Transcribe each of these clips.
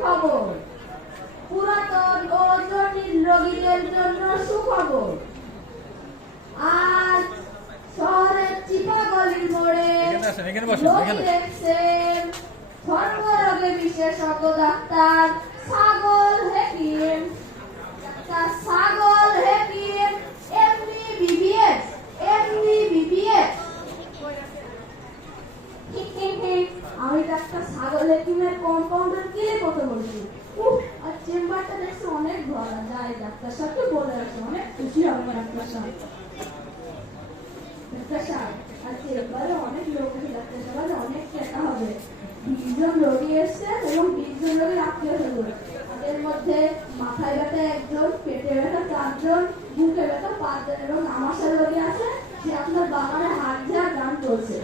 সুখবর, পুরাতন ও জটিল রোগীদের জন্য সুখবর। আজ শহরের চিপাগলির মোড়ে দেখছেন সর্বরোগে বিশেষজ্ঞ ডাক্তার ছাগল হেকিম। ছাগল হেকিম এমনি বিবিএস। আমি ডাক্তার ছাগল হেকিমের কম্পাউন্ডার কে কথা বলছি। আর চেম্বারটা দেখছি অনেক ভরা যায়। ডাক্তার সাহেবকে বলে আসছে অনেক খুশি হবে ডাক্তার সাহেব। ডাক্তার সাহেব আর চেম্বারে অনেক লোক আছে। ডাক্তার সাহেব অনেক টাকা হবে। 20 জন রোগী এসছেন এবং 20 জন রোগীর আত্মীয় স্বজন। তাদের মধ্যে মাথায় ব্যথা 1 জন, পেটে ব্যথা 4 জন, বুকে ব্যথা 5 জন এবং আমাশার রোগী আছে যে আপনার বাগানে হাত ঝাড় গান চলছে।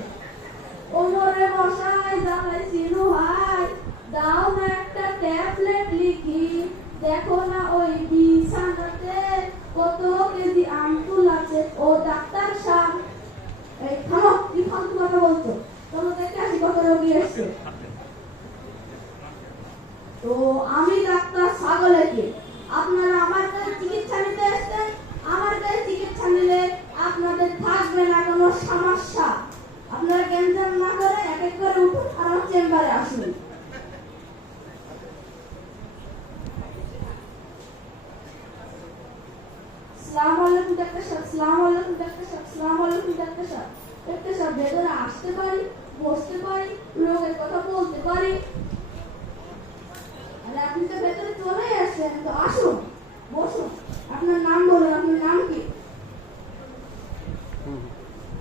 ওমরে মশাই জ্বালাইছিল হাই, দাও না একটা ট্যাবলেট লিখি। দেখো না ওই বিছানাতে কত কেজি আমতুল আছে। ও ডাক্তার সাহেব, এই থামো, কি ফালতু কথা বলছো? তোমরা দেখে আসি কত রোগী এসছে। তো আমি ডাক্তার ছাগল হেকিম। আপনারা আমার কাছে চিকিৎসা নিতে এসেছেন। আমার কাছে চিকিৎসা নিলে আপনাদের থাকবে না কোনো সমস্যা। আপনারা টেনশন না করে এক এক করে উঠুন আর আমার চেম্বারে আসুন। আসসালামু আলাইকুম ডাক্তার সাহেব। আসসালামু আলাইকুম ডাক্তার সাহেব। আসসালামু আলাইকুম ডাক্তার সাহেব। ডাক্তার সাহেব ভেতরে আসতে পারি, বসতে পারি, রোগের কথা বলতে পারি? আরে আপনি তো ভেতরে চলে আসছেন, তো আসুন, বসুন। আপনার নাম বলুন, আপনার নাম কি?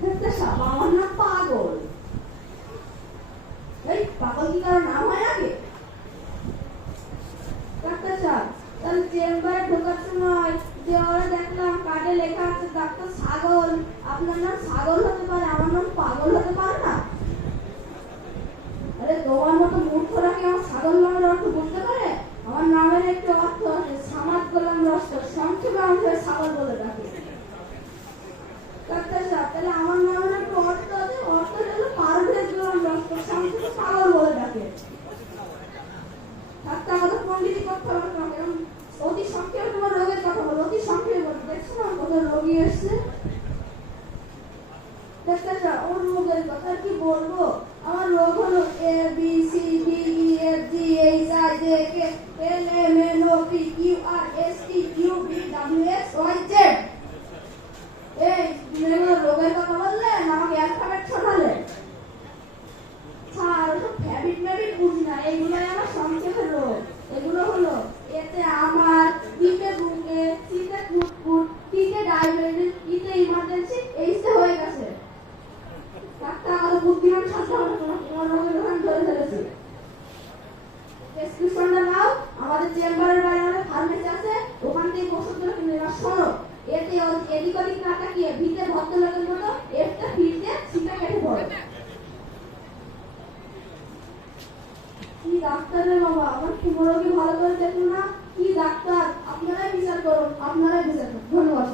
ডাক্তার সাহেব আমার নাম পাগল। এই পাগল কি কারো নাম হয় নাকি? ডাক্তার সাহেব তাহলে চেম্বারে ঢোকার সময় দেওয়ালে দেখলাম কার্ডে লেখা আছে ডাক্তার ছাগল। আপনার নাম ছাগল হতে পারে, আমার নাম পাগল হতে পারে না? আরে তোমার মতো মূর্খরা কি আমার ছাগল নামের অর্থ বুঝতে পারে? আমার নামের একটি অর্থ আছে, সামাদ গোলাম লস্কর, সংক্ষেপে আমাদের ছাগল বলে ডাকে। ডাক্তার সাহেব তাহলে আমার নামের একটা অর্থ আছে, অর্থ হলো পারভেজ গোলাম লস্কর, সংক্ষেপে ছাগল বলে ডাকে। ডাক্তার আমাদের পণ্ডিতি করতে হবে না, কারণ অতি সংক্ষেপে তোমার রোগের কথা বলো, অতি সংক্ষেপে বলো। দেখছো না কত রোগী এসছে? ডাক্তার সাহেব আমার রোগের কথা কি বলবো? আমার রোগ হলো ABCDEFGHIJK LMNOPQRSTUVWXYZ। এই তুমি রোগের কথা বললে আমাকে অ্যালফাবেট শোনালে। স্যার ওসব ফ্যাবিট ম্যাবিট বুঝি না, এগুলোই আমার সংক্ষেপের রোগ। এগুলো হলো এতে আমার, বিতে বুকে, সিতে ফুটফুট, টিতে ডায়াবেটিস, ইতে ইমার্জেন্সি, এইতে হয়ে গেছে। ডাক্তার আমাদের বুদ্ধিমান ছাত্র তোমার রোগের ওখানে ধরে ফেলেছে। প্রেসক্রিপশনটা নাও, আমাদের চেম্বারের বাইরে আমাদের ফার্মেসি আছে, ওখান থেকে ওষুধগুলো কিনে নেওয়া। শোনো, এতে এদিক ওদিক না তাকিয়ে ভিতে ভদ্রলোকের মতো একটা ফিরতে সিটা কেটে পড়ো। কি ডাক্তারের বাবা, আমার tumor রোগী ভালো করে দেখুন না। কি ডাক্তার, আপনারাই বিচার করুন, আপনারাই বিচার করুন। ধন্যবাদ।